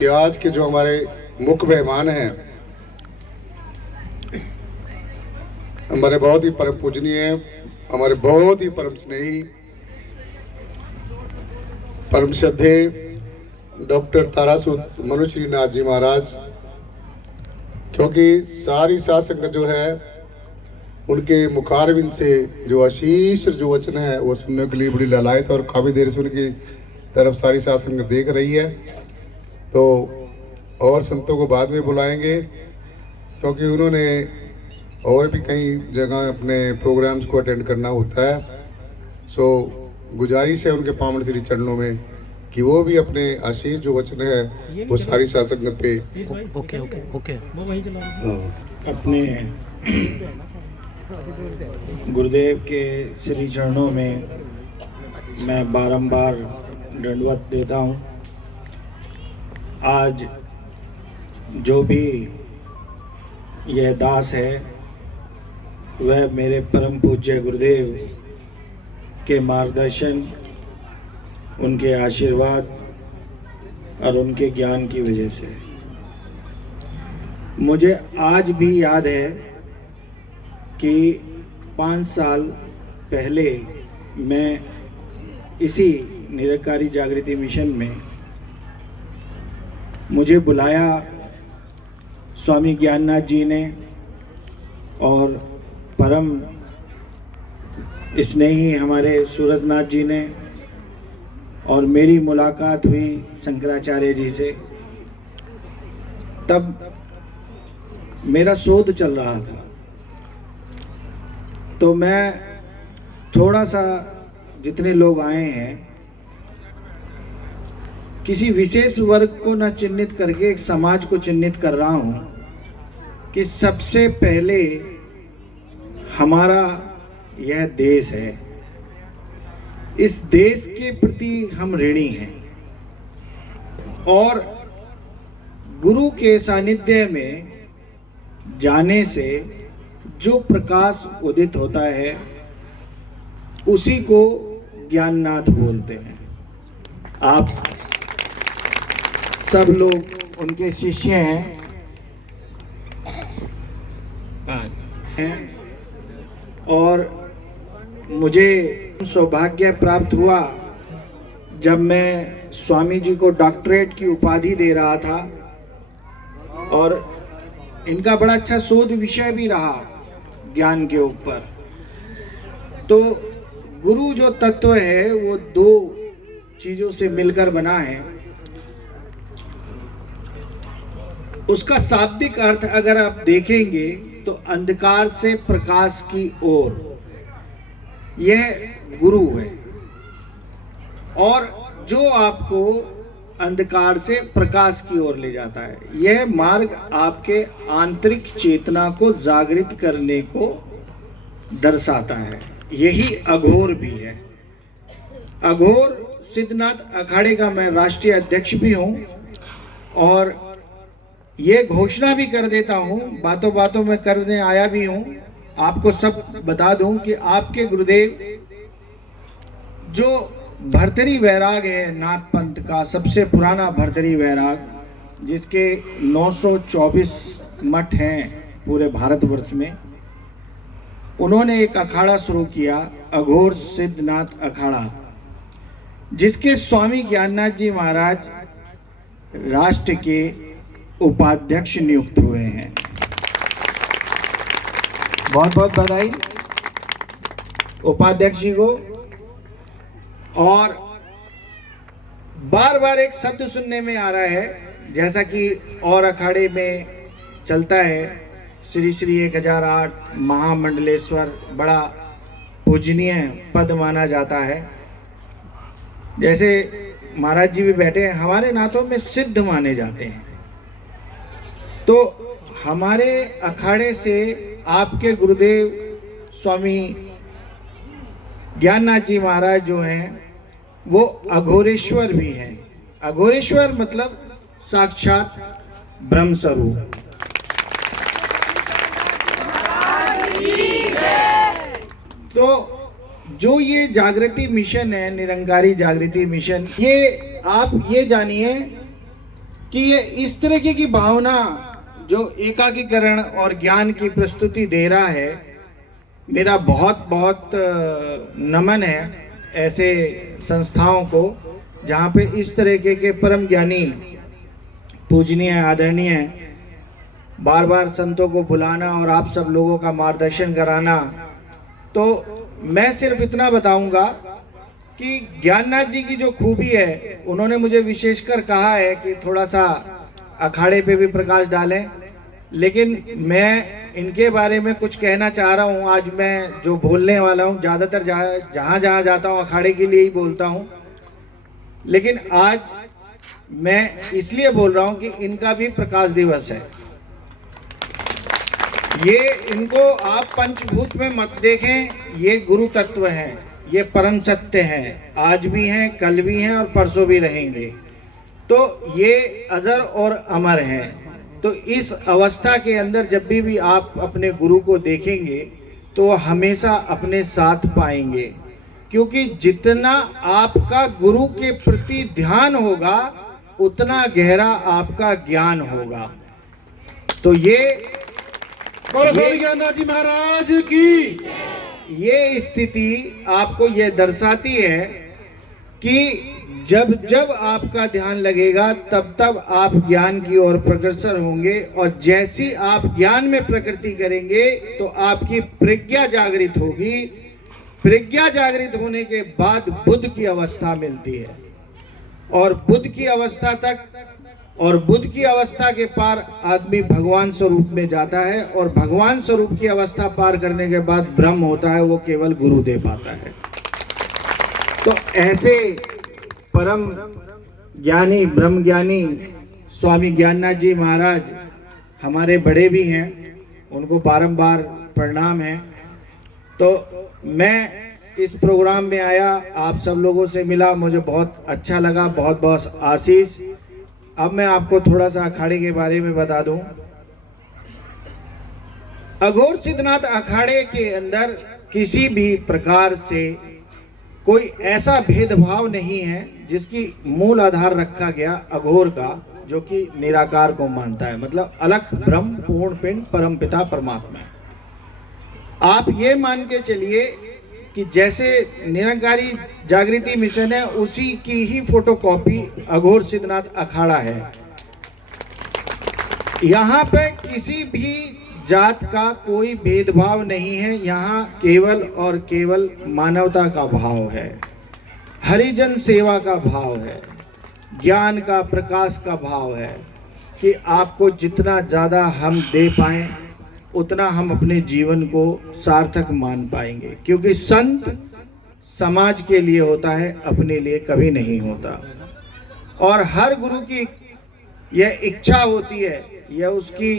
आज के जो हमारे मुख्य मेहमान हैं, हमारे बहुत ही परम पूजनीय, हमारे बहुत ही परम स्नेही, परम श्रद्धे डॉक्टर तारासुत मनुश्री नाथ जी महाराज, क्योंकि सारी साध संगत जो है उनके मुखारविंद से जो आशीष जो वचन है वो सुनने के लिए बड़ी लालायत और काफी देर से उनकी तरफ सारी साध संगत देख रही है। तो और संतों को बाद में बुलाएंगे, क्योंकि उन्होंने और भी कई जगह अपने प्रोग्राम्स को अटेंड करना होता है। सो गुजारिश है उनके पावन श्री चरणों में कि वो भी अपने आशीष जो वचन है वो सारी साध संगत पे ओके अपने गुरुदेव के श्री चरणों में मैं बारंबार दंडवत देता हूँ। आज जो भी यह दास है वह मेरे परम पूज्य गुरुदेव के मार्गदर्शन, उनके आशीर्वाद और उनके ज्ञान की वजह से। मुझे आज भी याद है कि 5 साल पहले मैं इसी निरंकारी जागृति मिशन में मुझे बुलाया स्वामी ज्ञाननाथ जी ने और परम स्नेही हमारे सूरजनाथ जी ने, और मेरी मुलाकात हुई शंकराचार्य जी से। तब मेरा शोध चल रहा था, तो मैं थोड़ा सा, जितने लोग आए हैं, किसी विशेष वर्ग को न चिन्हित करके एक समाज को चिन्हित कर रहा हूं कि सबसे पहले हमारा यह देश है। इस देश के प्रति हम ऋणी हैं, और गुरु के सानिध्य में जाने से जो प्रकाश उदित होता है उसी को ज्ञाननाथ बोलते हैं। आप सब लोग उनके शिष्य हैं और मुझे सौभाग्य प्राप्त हुआ जब मैं स्वामी जी को डॉक्टरेट की उपाधि दे रहा था, और इनका बड़ा अच्छा शोध विषय भी रहा ज्ञान के ऊपर। तो गुरु जो तत्व है वो 2 चीजों से मिलकर बना है। उसका शाब्दिक अर्थ अगर आप देखेंगे तो अंधकार से प्रकाश की ओर, यह गुरु है, और जो आपको अंधकार से प्रकाश की ओर ले जाता है। यह मार्ग आपके आंतरिक चेतना को जागृत करने को दर्शाता है। यही अघोर भी है। अघोर सिद्धनाथ अखाड़े का मैं राष्ट्रीय अध्यक्ष भी हूं, और ये घोषणा भी कर देता हूं, बातों बातों में करने आया भी हूं। आपको सब बता दूं कि आपके गुरुदेव जो भरतरी वैराग है, नाथ पंथ का सबसे पुराना भरतरी वैराग, जिसके 924 मठ हैं पूरे भारतवर्ष में, उन्होंने एक अखाड़ा शुरू किया, अघोर सिद्धनाथ अखाड़ा, जिसके स्वामी ज्ञाननाथ जी महाराज राष्ट्र के उपाध्यक्ष नियुक्त हुए हैं। बहुत बहुत बधाई उपाध्यक्ष जी को। और बार बार एक शब्द सुनने में आ रहा है, जैसा कि और अखाड़े में चलता है, श्री श्री 1008 महामंडलेश्वर बड़ा पूजनीय पद माना जाता है। जैसे महाराज जी भी बैठे हैं, हमारे नाथों में सिद्ध माने जाते हैं। तो हमारे अखाड़े से आपके गुरुदेव स्वामी ज्ञाननाथ जी महाराज जो हैं वो अघोरेश्वर भी हैं। अघोरेश्वर मतलब साक्षात ब्रह्म स्वरूप। तो जो ये जागृति मिशन है, निरंकारी जागृति मिशन, ये आप ये जानिए कि ये इस तरीके की भावना जो एकाकीकरण और ज्ञान की प्रस्तुति दे रहा है, मेरा बहुत बहुत नमन है ऐसे संस्थाओं को जहाँ पे इस तरीके के परम ज्ञानी, पूजनीय, आदरणीय बार बार संतों को बुलाना और आप सब लोगों का मार्गदर्शन कराना। तो मैं सिर्फ इतना बताऊंगा कि ज्ञाननाथ जी की जो खूबी है, उन्होंने मुझे विशेषकर कहा है कि थोड़ा सा अखाड़े पे भी प्रकाश डालें, लेकिन मैं इनके बारे में कुछ कहना चाह रहा हूँ। आज मैं जो बोलने वाला हूँ ज़्यादातर जहाँ जहाँ जाता हूँ अखाड़े के लिए ही बोलता हूँ, लेकिन आज मैं इसलिए बोल रहा हूँ कि इनका भी प्रकाश दिवस है। ये इनको आप पंचभूत में मत देखें, ये गुरु तत्व हैं, ये परम सत्य हैं, आज भी हैं, कल भी हैं और परसों भी रहेंगे। तो ये अजर और अमर हैं। तो इस अवस्था के अंदर जब भी आप अपने गुरु को देखेंगे तो हमेशा अपने साथ पाएंगे, क्योंकि जितना आपका गुरु के प्रति ध्यान होगा उतना गहरा आपका ज्ञान होगा। तो ये ज्ञाननाथ जी महाराज की ये स्थिति आपको ये दर्शाती है कि जब जब आपका ध्यान लगेगा तब तब आप ज्ञान की ओर प्रग्रसर होंगे, और जैसी आप ज्ञान में प्रकृति करेंगे तो आपकी प्रज्ञा जागृत होगी। प्रज्ञा जागृत होने के बाद बुद्ध की अवस्था मिलती है, और बुद्ध की अवस्था तक और बुद्ध की अवस्था के पार आदमी भगवान स्वरूप में जाता है, और भगवान स्वरूप की अवस्था पार करने के बाद ब्रह्म होता है, वो केवल गुरु दे पाता है। तो ऐसे परम ज्ञानी, ब्रह्म ज्ञानी स्वामी ज्ञाननाथ जी महाराज हमारे बड़े भी हैं, उनको बारंबार प्रणाम है। तो मैं इस प्रोग्राम में आया, आप सब लोगों से मिला, मुझे बहुत अच्छा लगा, बहुत बहुत आशीष। अब मैं आपको थोड़ा सा अखाड़े के बारे में बता दूं। अघोर सिद्धनाथ अखाड़े के अंदर किसी भी प्रकार से कोई ऐसा भेदभाव नहीं है जिसकी मूल आधार रखा गया अघोर का, जो कि निराकार को मानता है, मतलब अलख ब्रह्म पूर्ण पिंड परम पिता परमात्मा। आप ये मान के चलिए कि जैसे निरंकारी जागृति मिशन है, उसी की ही फोटोकॉपी अघोर सिद्धनाथ अखाड़ा है। यहाँ पे किसी भी जात का कोई भेदभाव नहीं है, यहाँ केवल और केवल मानवता का भाव है, हरिजन सेवा का भाव है, ज्ञान का, प्रकाश का भाव है कि आपको जितना ज़्यादा हम दे पाएं उतना हम अपने जीवन को सार्थक मान पाएंगे, क्योंकि संत समाज के लिए होता है, अपने लिए कभी नहीं होता। और हर गुरु की यह इच्छा होती है, यह उसकी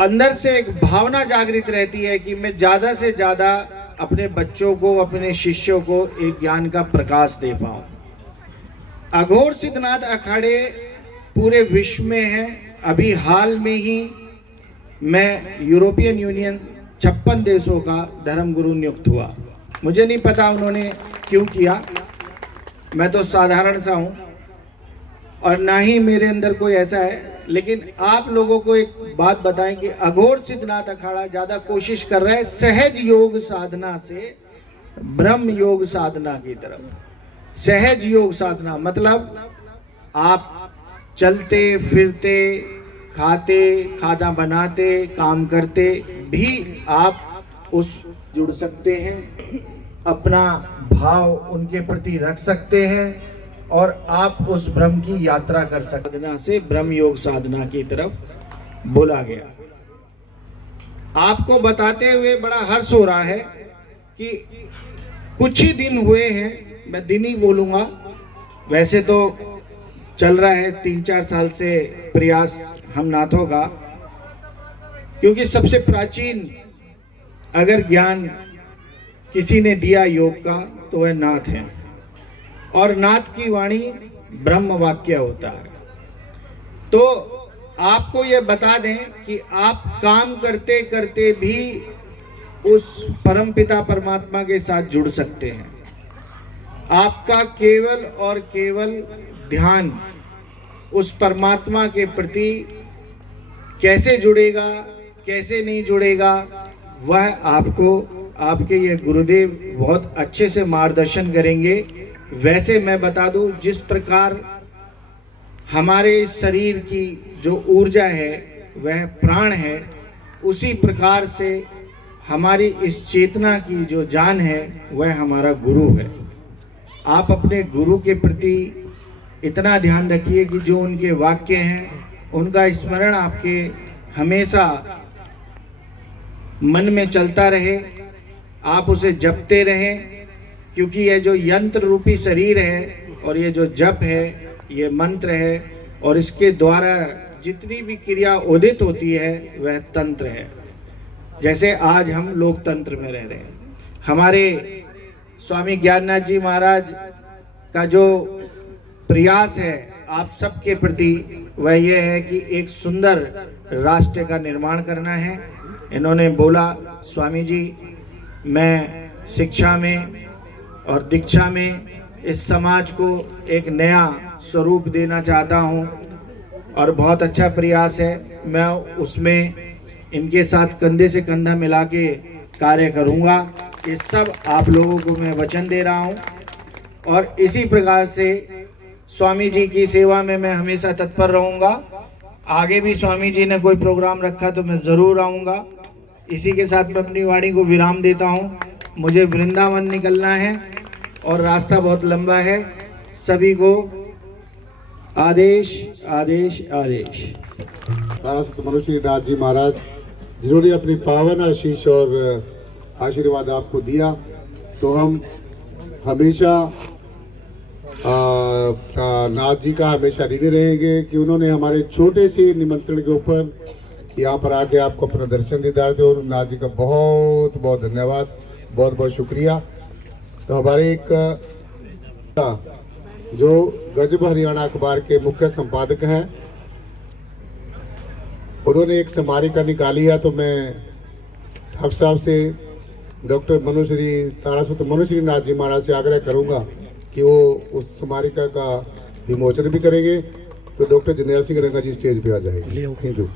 अंदर से एक भावना जागृत रहती है कि मैं ज़्यादा से ज़्यादा अपने बच्चों को, अपने शिष्यों को एक ज्ञान का प्रकाश दे पाऊँ। अघोर सिद्धनाथ अखाड़े पूरे विश्व में हैं। अभी हाल में ही मैं यूरोपियन यूनियन 56 देशों का धर्मगुरु नियुक्त हुआ। मुझे नहीं पता उन्होंने क्यों किया, मैं तो साधारण सा हूँ और ना ही मेरे अंदर कोई ऐसा है। लेकिन आप लोगों को एक बात बताएं कि अघोर सिद्धनाथ अखाड़ा ज़्यादा कोशिश कर रहा है सहज योग साधना से ब्रह्म योग साधना की तरफ। सहज योग साधना मतलब आप चलते फिरते, खाते, खाना बनाते, काम करते भी आप उस जुड़ सकते हैं, अपना भाव उनके प्रति रख सकते हैं और आप उस ब्रह्म की यात्रा कर सकते हैं। से ब्रह्म योग साधना की तरफ बोला गया। आपको बताते हुए बड़ा हर्ष हो रहा है कि कुछ ही दिन हुए हैं, मैं दिन ही बोलूँगा, वैसे तो चल रहा है 3-4 साल से प्रयास हम नाथों का, क्योंकि सबसे प्राचीन अगर ज्ञान किसी ने दिया योग का तो वह नाथ है, और नाथ की वाणी ब्रह्म वाक्य होता है। तो आपको यह बता दें कि आप काम करते करते भी उस परमपिता परमात्मा के साथ जुड़ सकते हैं। आपका केवल और केवल ध्यान उस परमात्मा के प्रति कैसे जुड़ेगा, कैसे नहीं जुड़ेगा, वह आपको आपके ये गुरुदेव बहुत अच्छे से मार्गदर्शन करेंगे। वैसे मैं बता दूं, जिस प्रकार हमारे शरीर की जो ऊर्जा है वह प्राण है, उसी प्रकार से हमारी इस चेतना की जो जान है वह हमारा गुरु है। आप अपने गुरु के प्रति इतना ध्यान रखिए कि जो उनके वाक्य हैं उनका स्मरण आपके हमेशा मन में चलता रहे, आप उसे जपते रहें, क्योंकि यह जो यंत्र रूपी शरीर है और ये जो जप है ये मंत्र है, और इसके द्वारा जितनी भी क्रिया उदित होती है वह तंत्र है। जैसे आज हम लोकतंत्र में रह रहे हैं, हमारे स्वामी ज्ञाननाथ जी महाराज का जो प्रयास है आप सबके प्रति वह यह है कि एक सुंदर राष्ट्र का निर्माण करना है। इन्होंने बोला, स्वामी जी मैं शिक्षा में और दीक्षा में इस समाज को एक नया स्वरूप देना चाहता हूँ और बहुत अच्छा प्रयास है, मैं उसमें इनके साथ कंधे से कंधा मिला के कार्य करूँगा। ये सब आप लोगों को मैं वचन दे रहा हूँ और इसी प्रकार से स्वामी जी की सेवा में मैं हमेशा तत्पर रहूँगा। आगे भी स्वामी जी ने कोई प्रोग्राम रखा तो मैं ज़रूर आऊँगा। इसी के साथ मैं अपनी वाणी को विराम देता हूँ। मुझे वृंदावन निकलना है और रास्ता बहुत लंबा है। सभी को आदेश आदेश आदेश। तारासुत मनुश्री नाथ जी महाराज जिन्होंने अपनी पावन आशीष और आशीर्वाद आपको दिया, तो हम हमेशा नाथ जी का हमेशा ऋणी रहेंगे कि उन्होंने हमारे छोटे से निमंत्रण के ऊपर यहाँ पर आके आपको अपना दर्शन दीदार दे, और नाथ जी का बहुत बहुत धन्यवाद, बहुत बहुत शुक्रिया। तो हमारे एक जो गजब हरियाणा अखबार के मुख्य संपादक हैं, उन्होंने एक स्मारिका निकाली है, तो मैं ठाकुर साहब से डॉक्टर मनुश्री तारासुत मनुश्री नाथ जी महाराज से आग्रह करूंगा कि वो उस स्मारिका का विमोचन भी करेंगे। तो डॉक्टर जर्नैल सिंह रंगा जी स्टेज पे आ जाएंगे। Thank you.